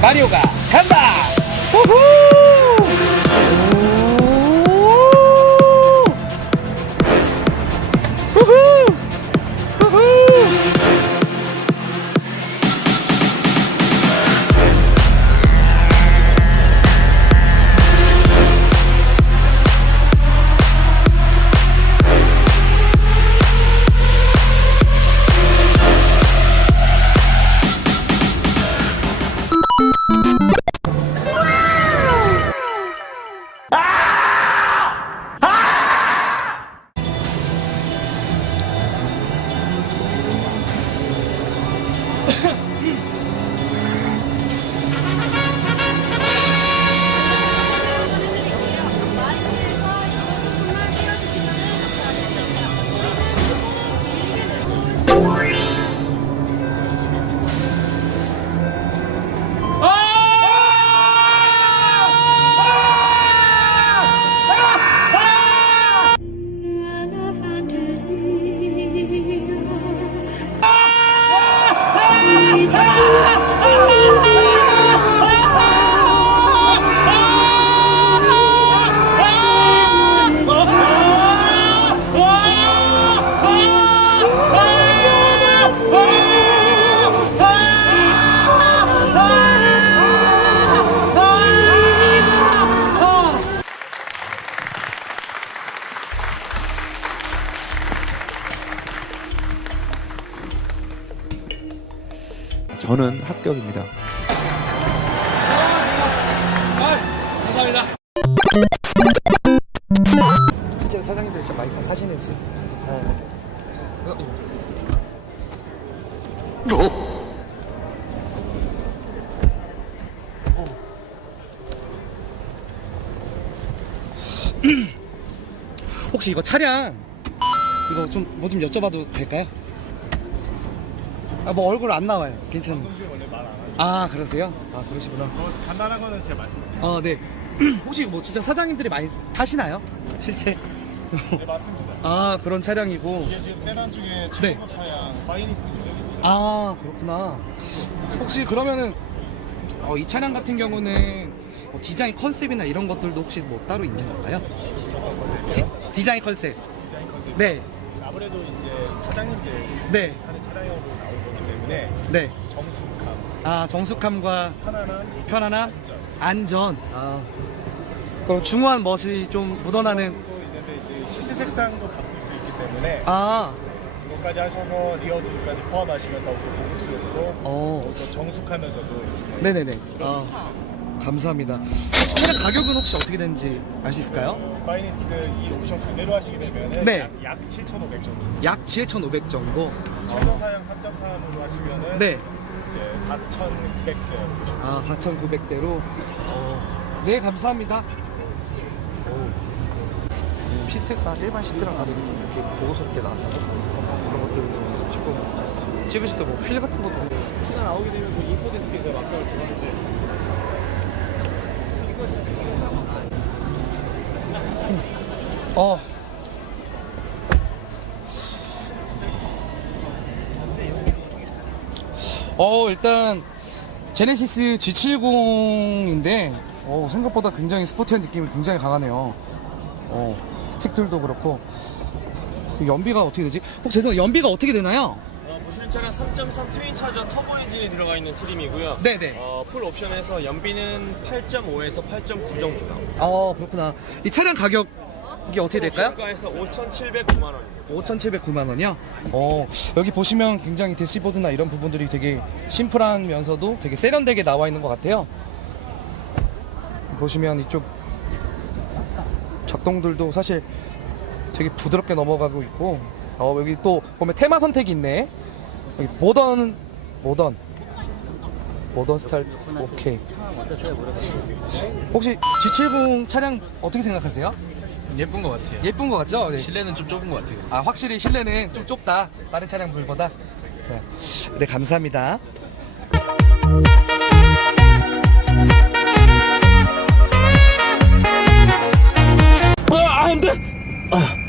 마리오가 간다! 우후! 저는 합격입니다. 어, 아, 감사 사장님들이 진 많이 다 사시는지. 어. 어. 어. 어. 혹시 이거 차량 이거 좀 뭐 좀 여쭤봐도 될까요? 아뭐 얼굴 안 나와요. 괜찮아아 그러세요? 아 그러시구나. 음, 뭐 간단한 거는 제 말씀. 어 네. 혹시 뭐 진짜 사장님들이 많이 타시나요? 실제. 아 그런 차량이고. 네. 타향, 아 그렇구나. 혹시 그러면은 어, 이 차량 같은 경우는 뭐 디자인 컨셉이나 이런 것들도 혹시 뭐 따로 있는 건가요? 어, 디, 디자인, 컨셉. 디자인 컨셉. 네. 아무도 이제 사장님들 하는 네. 차량형으로 나오기 때문에 네. 정숙함 아 정숙함과 편안한 편안함 안전, 안전. 아. 그럼 중후한 멋이 좀 묻어나는 신트 색상도 바꿀 수 있기 때문에 아. 이것까지 하셔서 리어도까지 포함하시면 더욱더 고급스럽고 어. 더 정숙하면서도 네네네 그런 아. 감사합니다. 카메 어. 가격은 혹시 어떻게 되는지 알 수 있을까요? 네, 어, 사이닉스 이 옵션 그대로 하시게 되면 네. 약, 약7 5 0 0약 7,500정도? 최저사양 어. 3.4으로 하시면 네. 네 4,900대 아 4,900대로 어. 네 감사합니다 시트가 일반 시트랑 다르게 보호스게나왔잖 어, 그런 것들도 싶고 찍으실 때뭐 같은 것도 네. 시간 나오게 되면 뭐 인포 데스크에 제가 어. 어, 일단 제네시스 G70인데 어, 생각보다 굉장히 스포티한 느낌이 굉장히 강하네요. 어, 스틱들도 그렇고 연비가 어떻게 되지? 혹 죄송한데 연비가 어떻게 되나요? 차량 3.3 트윈 차저 터보 엔진이 들어가 있는 트림이고요. 네네. 어, 풀 옵션에서 연비는 8.5에서 8.9 정도 나다 어, 그렇구나. 이 차량 가격 이게 어떻게 될까요? 시가에서 5,709만 원. 5,709만 원이야 어, 여기 보시면 굉장히 대시보드나 이런 부분들이 되게 심플하면서도 되게 세련되게 나와 있는 것 같아요. 보시면 이쪽 작동들도 사실 되게 부드럽게 넘어가고 있고, 어, 여기 또 보면 테마 선택이 있네. 여기 모던 모던 모던 스타일 오케이 혹시 G70 차량 어떻게 생각하세요? 예쁜 것 같아요 예쁜 것 같죠? 네. 실내는 좀 좁은 것 같아요 아 확실히 실내는 좀 좁다 다른 차량들보다 네. 네. 감사합니다 아, 아, 안돼 아.